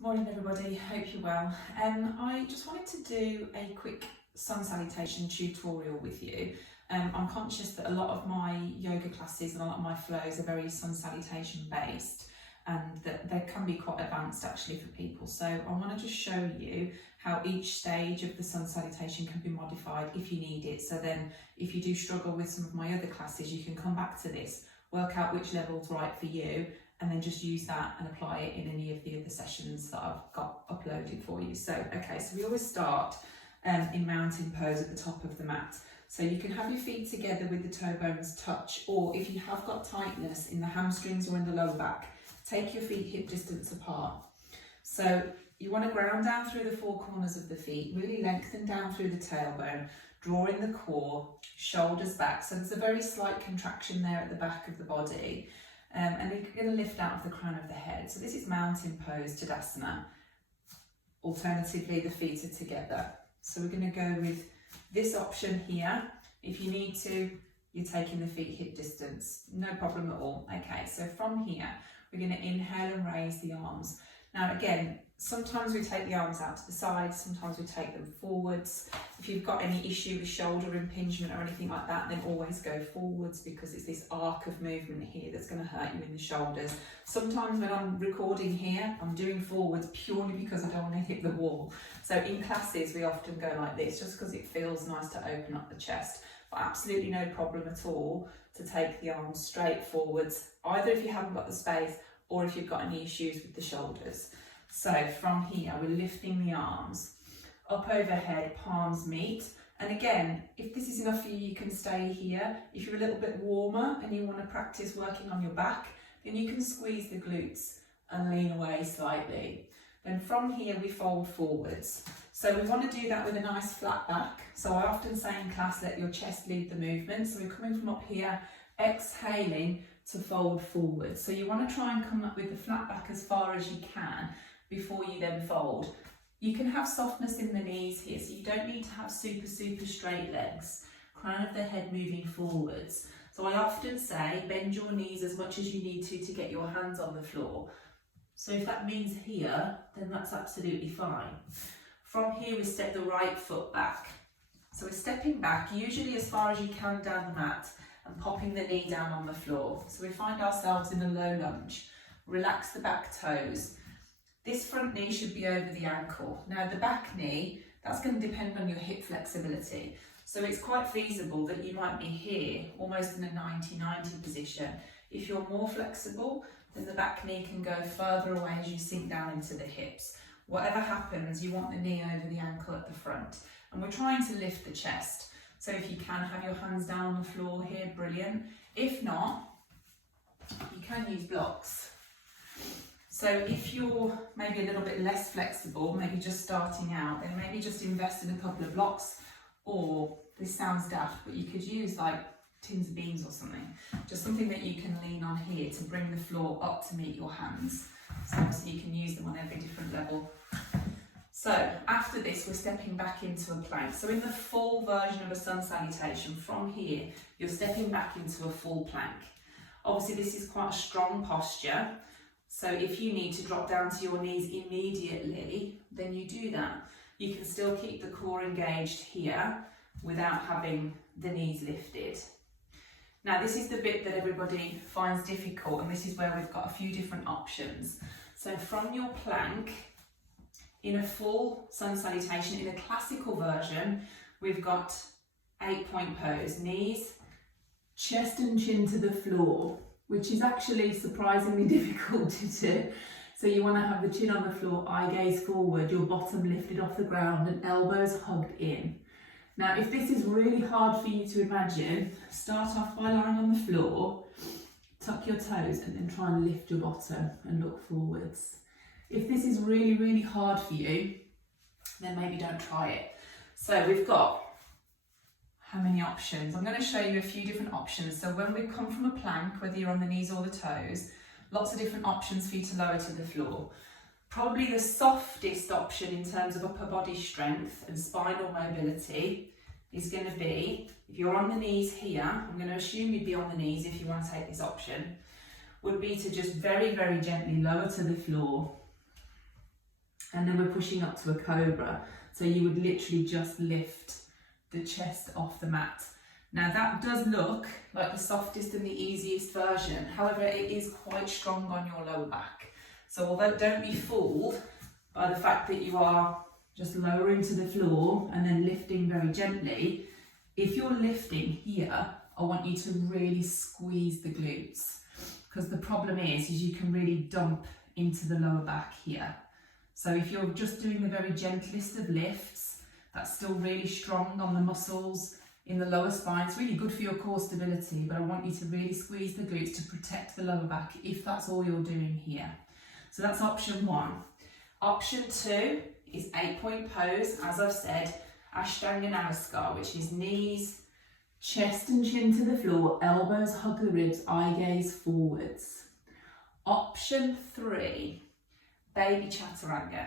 Morning everybody, hope you're well. I just wanted to do a quick sun salutation tutorial with you. I'm conscious that a lot of my yoga classes and a lot of my flows are very sun salutation based, and that they can be quite advanced actually for people. So I want to just show you how each stage of the sun salutation can be modified if you need it. So then if you do struggle with some of my other classes, you can come back to this, work out which level's right for you, and then just use that and apply it in any of the other sessions that I've got uploaded for you. So, okay, so we always start in mountain pose at the top of the mat. So you can have your feet together with the toe bones touch, or if you have got tightness in the hamstrings or in the lower back, take your feet hip distance apart. So you want to ground down through the four corners of the feet, really lengthen down through the tailbone, drawing the core, shoulders back. So there's a very slight contraction there at the back of the body. And we're going to lift out of the crown of the head. So this is mountain pose, Tadasana. Alternatively, the feet are together. So we're going to go with this option here. If you need to, you're taking the feet hip distance, no problem at all. Okay, so from here, we're going to inhale and raise the arms. Now again, sometimes we take the arms out to the side, sometimes we take them forwards. If you've got any issue with shoulder impingement or anything like that, then always go forwards, because it's this arc of movement here that's going to hurt you in the shoulders. Sometimes when I'm recording here, I'm doing forwards purely because I don't want to hit the wall. So in classes, we often go like this, just because it feels nice to open up the chest. But absolutely no problem at all to take the arms straight forwards, either if you haven't got the space or if you've got any issues with the shoulders. So from here, we're lifting the arms up overhead, palms meet. And again, if this is enough for you, you can stay here. If you're a little bit warmer and you want to practice working on your back, then you can squeeze the glutes and lean away slightly. Then from here, we fold forwards. So we want to do that with a nice flat back. So I often say in class, let your chest lead the movement. So we're coming from up here, exhaling to fold forward. So you want to try and come up with the flat back as far as you can before you then fold. You can have softness in the knees here, so you don't need to have super straight legs. Crown of the head moving forwards. So I often say bend your knees as much as you need to get your hands on the floor. So if that means here, then that's absolutely fine. From here, we step the right foot back. So we're stepping back, usually as far as you can down the mat, and popping the knee down on the floor. So we find ourselves in a low lunge. Relax the back toes. This front knee should be over the ankle. Now the back knee, that's going to depend on your hip flexibility. So it's quite feasible that you might be here, almost in a 90-90 position. If you're more flexible, then the back knee can go further away as you sink down into the hips. Whatever happens, you want the knee over the ankle at the front. And we're trying to lift the chest. So if you can have your hands down on the floor here, brilliant. If not, you can use blocks. So if you're maybe a little bit less flexible, maybe just starting out, then maybe just invest in a couple of blocks, or this sounds daft, but you could use like tins of beans or something. Just something that you can lean on here to bring the floor up to meet your hands. So obviously you can use them on every different level. So after this, we're stepping back into a plank. So in the full version of a sun salutation, from here, you're stepping back into a full plank. Obviously this is quite a strong posture. So if you need to drop down to your knees immediately, then you do that. You can still keep the core engaged here without having the knees lifted. Now this is the bit that everybody finds difficult, and this is where we've got a few different options. So from your plank, in a full sun salutation, in a classical version, we've got 8-point pose, knees, chest and chin to the floor, which is actually surprisingly difficult to do. So you want to have the chin on the floor, eye gaze forward, your bottom lifted off the ground and elbows hugged in. Now, if this is really hard for you to imagine, start off by lying on the floor, tuck your toes and then try and lift your bottom and look forwards. If this is really hard for you, then maybe don't try it. So we've got how many options? I'm going to show you a few different options. So when we come from a plank, whether you're on the knees or the toes, lots of different options for you to lower to the floor. Probably the softest option in terms of upper body strength and spinal mobility is going to be, if you're on the knees here, I'm going to assume you'd be on the knees if you want to take this option, would be to just very gently lower to the floor And then we're pushing up to a cobra. So you would literally just lift the chest off the mat. Now that does look like the softest and the easiest version. However, it is quite strong on your lower back. So although don't be fooled by the fact that you are just lowering to the floor and then lifting very gently, if you're lifting here, I want you to really squeeze the glutes, because the problem is you can really dump into the lower back here. So if you're just doing the very gentlest of lifts, that's still really strong on the muscles in the lower spine. It's really good for your core stability, but I want you to really squeeze the glutes to protect the lower back if that's all you're doing here. So that's option one. Option two is 8-point pose, as I've said, Ashtanga Namaskar, which is knees, chest and chin to the floor, elbows hug the ribs, eye gaze forwards. Option three, baby chaturanga.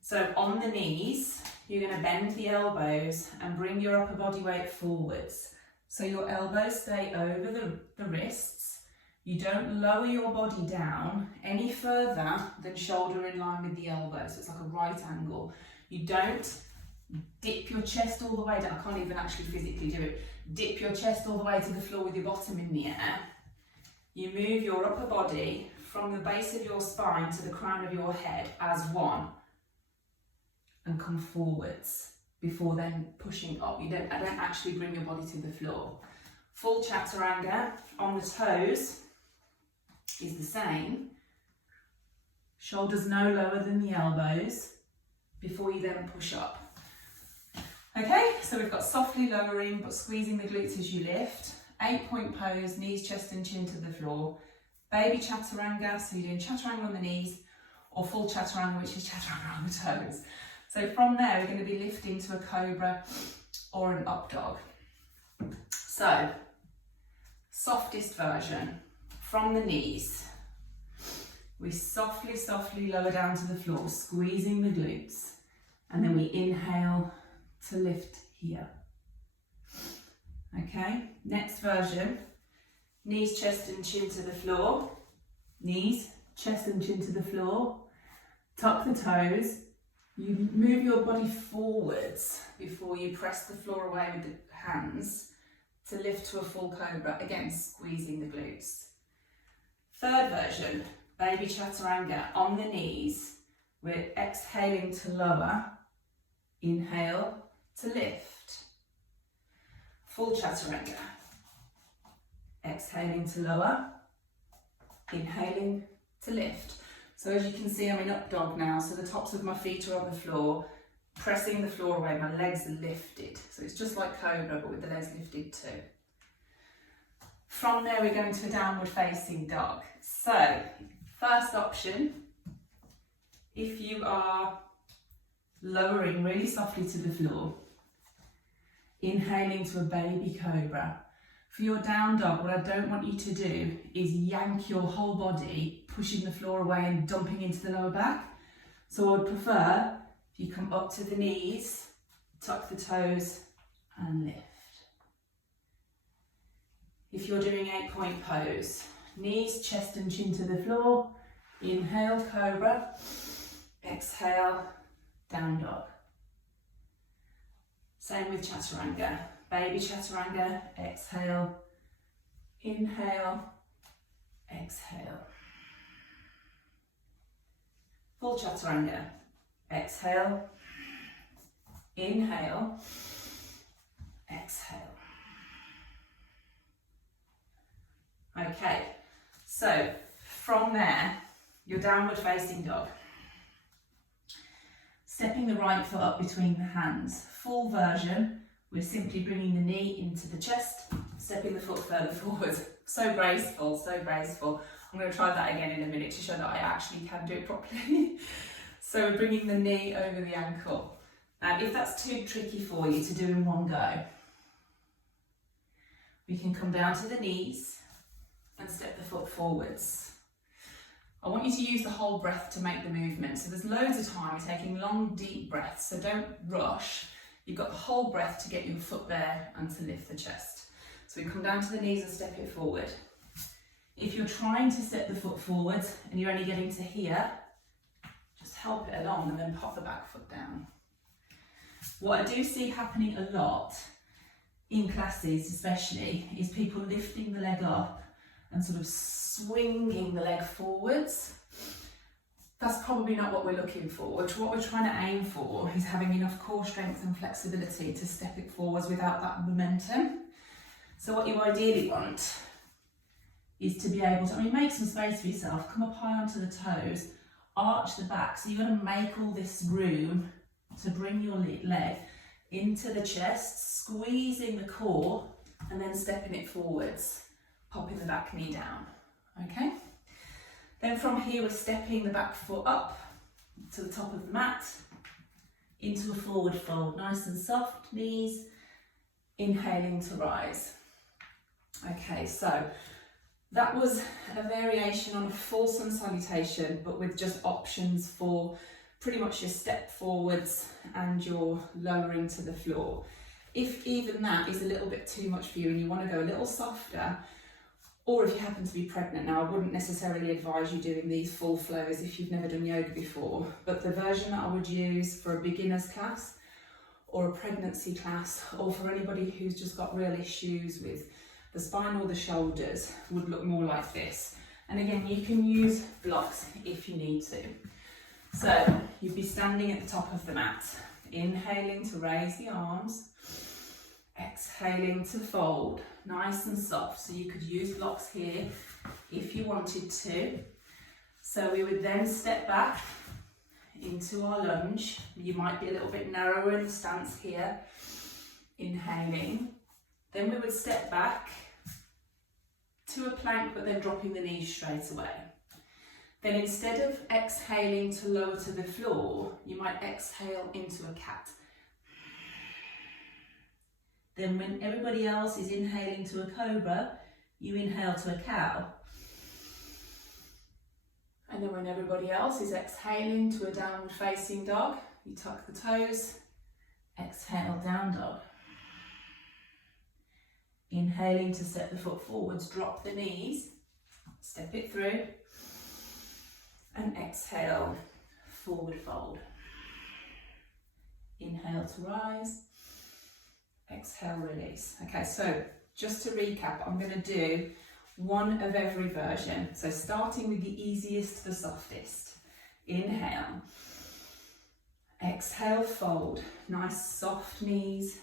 So on the knees, you're going to bend the elbows and bring your upper body weight forwards. So your elbows stay over the wrists. You don't lower your body down any further than shoulder in line with the elbow. So it's like a right angle. You don't dip your chest all the way down. I can't even actually physically do it. Dip your chest all the way to the floor with your bottom in the air. You move your upper body from the base of your spine to the crown of your head as one and come forwards before then pushing up. I don't actually bring your body to the floor. Full chaturanga on the toes is the same. Shoulders no lower than the elbows before you then push up. Okay, so we've got softly lowering but squeezing the glutes as you lift. 8-point pose, knees, chest and chin to the floor. Baby chaturanga, so you're doing chaturanga on the knees, or full chaturanga, which is chaturanga on the toes. So from there, we're going to be lifting to a cobra or an up dog. So, softest version, from the knees. We softly, softly lower down to the floor, squeezing the glutes. And then we inhale to lift here. Okay, next version, knees, chest and chin to the floor. Knees, chest and chin to the floor. Tuck the toes. You move your body forwards before you press the floor away with the hands to lift to a full cobra, again squeezing the glutes. Third version, baby chaturanga on the knees. We're exhaling to lower, inhale to lift. Full chaturanga. Exhaling to lower, inhaling to lift. So as you can see, I'm in up dog now, so the tops of my feet are on the floor, pressing the floor away, my legs are lifted. So it's just like cobra, but with the legs lifted too. From there, we're going to a downward facing dog. So, first option, if you are lowering really softly to the floor, inhaling to a baby cobra. For your down dog, what I don't want you to do is yank your whole body, pushing the floor away and dumping into the lower back. So I would prefer if you come up to the knees, tuck the toes and lift. If you're doing 8-point pose, knees, chest and chin to the floor, inhale cobra, exhale down dog. Same with chaturanga. Baby chaturanga, exhale, inhale, exhale. Full chaturanga, exhale, inhale, exhale. Okay, so from there, your downward facing dog. Stepping the right foot up between the hands. Full version, we're simply bringing the knee into the chest, stepping the foot further forward. So graceful, so graceful. I'm going to try that again in a minute to show that I actually can do it properly. So we're bringing the knee over the ankle. Now, if that's too tricky for you to do in one go, we can come down to the knees and step the foot forwards. I want you to use the whole breath to make the movement. So there's loads of time, you're taking long, deep breaths, so don't rush. You've got the whole breath to get your foot there and to lift the chest. So we come down to the knees and step it forward. If you're trying to step the foot forward and you're only getting to here, just help it along and then pop the back foot down. What I do see happening a lot in classes especially is people lifting the leg up and sort of swinging the leg forwards. That's probably not what we're looking for. What we're trying to aim for is having enough core strength and flexibility to step it forwards without that momentum. So what you ideally want is to be able to, make some space for yourself, come up high onto the toes, arch the back. So you're going to make all this room to bring your leg into the chest, squeezing the core and then stepping it forwards, popping the back knee down, okay? Then from here, we're stepping the back foot up to the top of the mat, into a forward fold, nice and soft knees, inhaling to rise. Okay, so that was a variation on a full sun salutation, but with just options for pretty much your step forwards and your lowering to the floor. If even that is a little bit too much for you and you want to go a little softer, or if you happen to be pregnant, now I wouldn't necessarily advise you doing these full flows if you've never done yoga before, but the version that I would use for a beginner's class or a pregnancy class, or for anybody who's just got real issues with the spine or the shoulders, would look more like this. And again, you can use blocks if you need to. So you'd be standing at the top of the mat, inhaling to raise the arms, exhaling to fold, nice and soft. So you could use blocks here if you wanted to. So we would then step back into our lunge. You might be a little bit narrower in the stance here, inhaling. Then we would step back to a plank, but then dropping the knees straight away. Then instead of exhaling to lower to the floor, you might exhale into a cat. Then when everybody else is inhaling to a cobra, you inhale to a cow. And then when everybody else is exhaling to a downward facing dog, you tuck the toes, exhale, down dog. Inhaling to step the foot forwards, drop the knees, step it through, and exhale, forward fold. Inhale to rise, exhale, release. Okay, so just to recap, I'm going to do one of every version. So starting with the easiest to the softest. Inhale, exhale, fold, nice soft knees.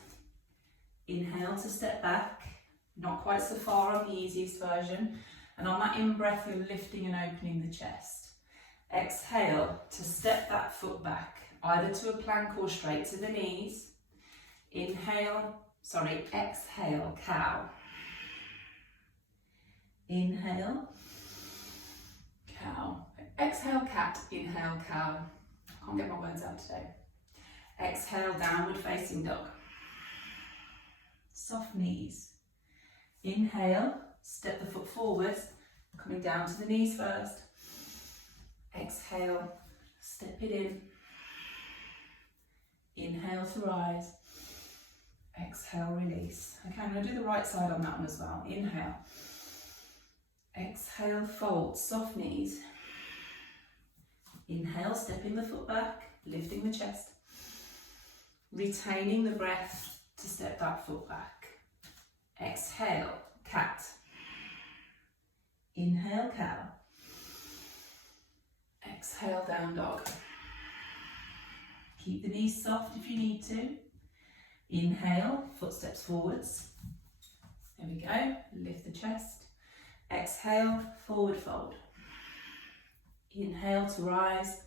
Inhale to step back, not quite so far on the easiest version. And on that in-breath, you're lifting and opening the chest. Exhale to step that foot back, either to a plank or straight to the knees. Exhale, cow. Inhale, cow. Exhale, cat. Inhale, cow. Can't get my words out today. Exhale, downward facing dog. Soft knees. Inhale, step the foot forwards, coming down to the knees first. Exhale, step it in. Inhale to rise. Exhale, release. Okay, I'm going to do the right side on that one as well. Inhale. Exhale, fold, soft knees. Inhale, stepping the foot back, lifting the chest. Retaining the breath to step that foot back. Exhale, cat. Inhale, cow. Exhale, down dog. Keep the knees soft if you need to. Inhale, footsteps forwards. There we go, lift the chest. Exhale, forward fold. Inhale to rise.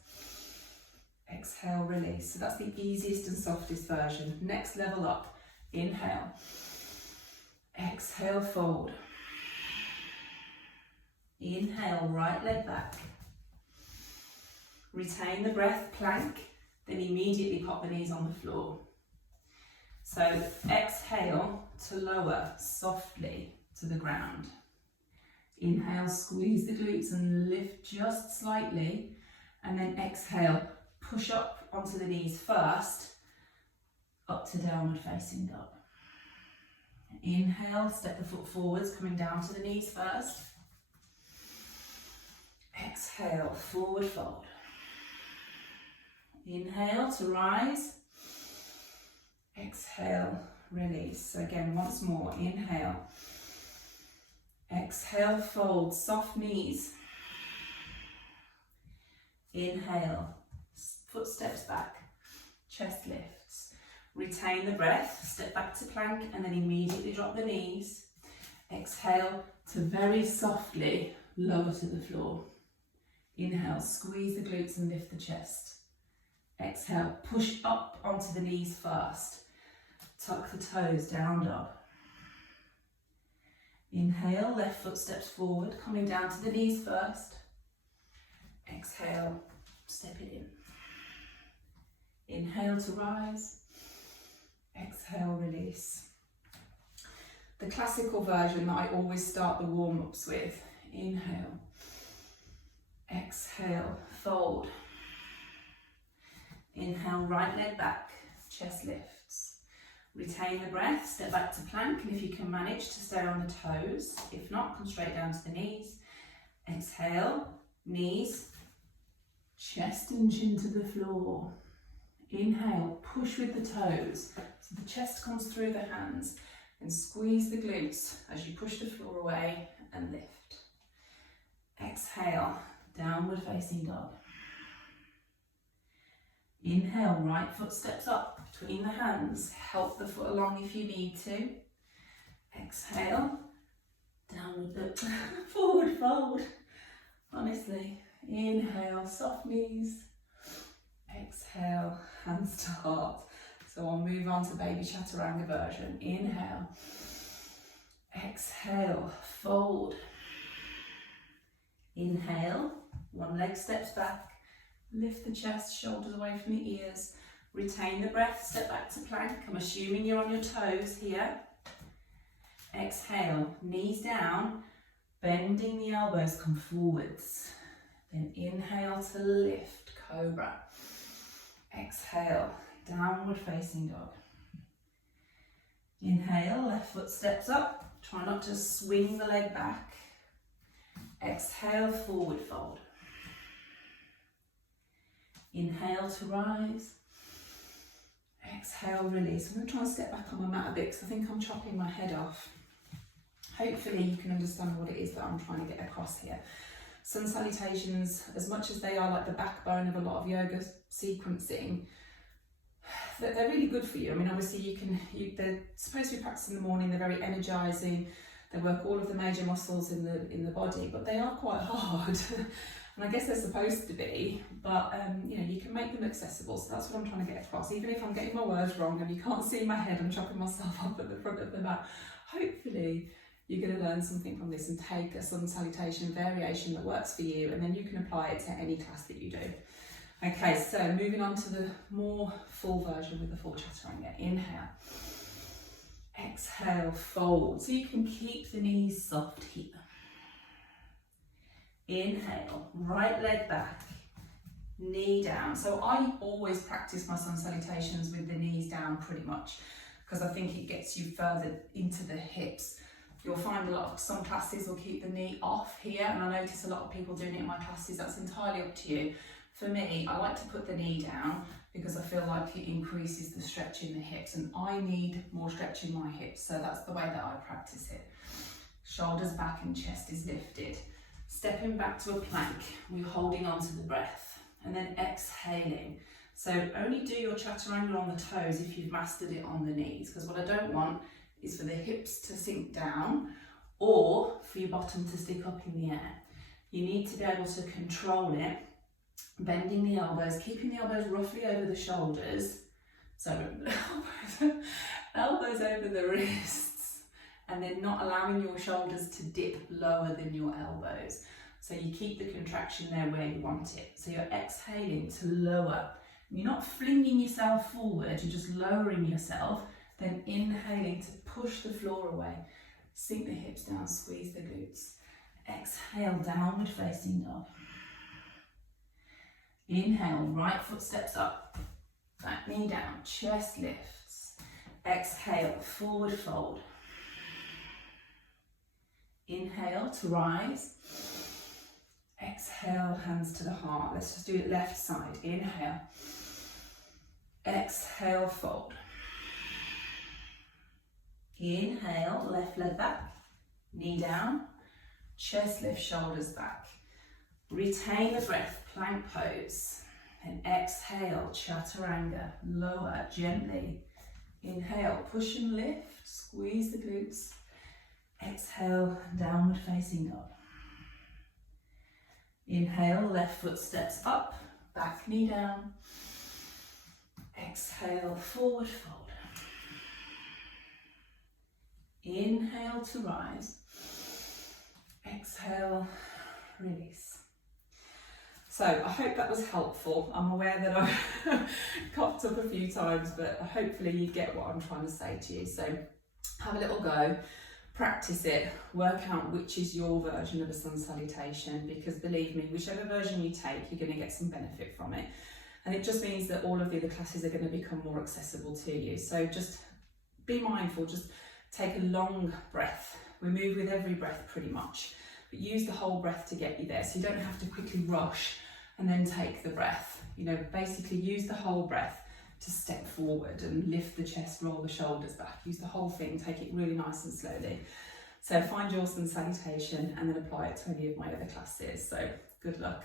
Exhale, release. So that's the easiest and softest version. Next level up. Inhale. Exhale, fold. Inhale, right leg back. Retain the breath, plank, then immediately pop the knees on the floor. So exhale to lower softly to the ground. Inhale, squeeze the glutes and lift just slightly, and then exhale, push up onto the knees first, up to downward facing dog. Inhale, step the foot forwards, coming down to the knees first. Exhale, forward fold. Inhale to rise. Exhale, release. So again, once more, inhale. Exhale, fold, soft knees. Inhale, footsteps back, chest lifts. Retain the breath, step back to plank and then immediately drop the knees. Exhale to very softly lower to the floor. Inhale, squeeze the glutes and lift the chest. Exhale, push up onto the knees first. Tuck the toes, down dog. Inhale, left foot steps forward, coming down to the knees first. Exhale, step it in. Inhale to rise. Exhale, release. The classical version that I always start the warm-ups with. Inhale. Exhale, fold. Inhale, right leg back, chest lifts. Retain the breath, step back to plank, and if you can manage to stay on the toes. If not, come straight down to the knees. Exhale, knees, chest and chin to the floor. Inhale, push with the toes, so the chest comes through the hands, and squeeze the glutes as you push the floor away and lift. Exhale, downward facing dog. Inhale, right foot steps up between the hands, help the foot along if you need to. Exhale, downward look, forward fold. Honestly, inhale, soft knees. Exhale, hands to heart. So I'll move on to baby chaturanga version. Inhale, exhale, fold. Inhale, one leg steps back, lift the chest, shoulders away from the ears. Retain the breath, step back to plank. I'm assuming you're on your toes here. Exhale, knees down, bending the elbows, come forwards. Then inhale to lift, cobra. Exhale, downward facing dog. Inhale, left foot steps up. Try not to swing the leg back. Exhale, forward fold. Inhale to rise. Exhale, release. I'm going to try and step back on my mat a bit because I think I'm chopping my head off. Hopefully you can understand what it is that I'm trying to get across here. Sun Salutations, as much as they are like the backbone of a lot of yoga sequencing, they're really good for you. I mean, obviously they're supposed to be practiced in the morning, they're very energizing, they work all of the major muscles in the body, but they are quite hard. And I guess they're supposed to be, but you know, you can make them accessible. So that's what I'm trying to get across. Even if I'm getting my words wrong and you can't see my head, I'm chopping myself up at the front of the mat. Hopefully you're going to learn something from this and take a Sun Salutation variation that works for you, and then you can apply it to any class that you do. Okay, so moving on to the more full version with the full chaturanga. Inhale. Exhale, fold. So you can keep the knees soft here. Inhale, right leg back, knee down. So I always practice my Sun Salutations with the knees down pretty much, because I think it gets you further into the hips. You'll find some classes will keep the knee off here, and I notice a lot of people doing it in my classes. That's entirely up to you. For me, I like to put the knee down because I feel like it increases the stretch in the hips, and I need more stretch in my hips, so that's the way that I practice it. Shoulders back and chest is lifted. Stepping back to a plank, we're holding on to the breath, and then exhaling. So only do your chaturanga on the toes if you've mastered it on the knees, because what I don't want is for the hips to sink down or for your bottom to stick up in the air. You need to be able to control it, bending the elbows, keeping the elbows roughly over the shoulders, so elbows over the wrists, and then not allowing your shoulders to dip lower than your elbows. So you keep the contraction there where you want it. So you're exhaling to lower. You're not flinging yourself forward, you're just lowering yourself, then inhaling to push the floor away. Sink the hips down, squeeze the glutes. Exhale, downward facing dog. Inhale, right foot steps up, back knee down, chest lifts. Exhale, forward fold. Inhale to rise. Exhale, hands to the heart. Let's just do it left side. Inhale. Exhale, fold. Inhale, left leg back, knee down, chest lift, shoulders back. Retain the breath, plank pose. And exhale, chaturanga, lower gently. Inhale, push and lift, squeeze the glutes. Exhale, downward facing dog. Inhale, left foot steps up, back knee down. Exhale, forward fold. Inhale to rise. Exhale, release. So I hope that was helpful. I'm aware that I've coughed up a few times, but hopefully you get what I'm trying to say to you. So have a little go, practice it, work out which is your version of a sun salutation, because believe me, whichever version you take, you're going to get some benefit from it. And it just means that all of the other classes are going to become more accessible to you. So just be mindful, just take a long breath. We move with every breath pretty much, but use the whole breath to get you there. So you don't have to quickly rush and then take the breath. You know, basically use the whole breath to step forward and lift the chest, roll the shoulders back. Use the whole thing, take it really nice and slowly. So find your sun salutation and then apply it to any of my other classes. So good luck.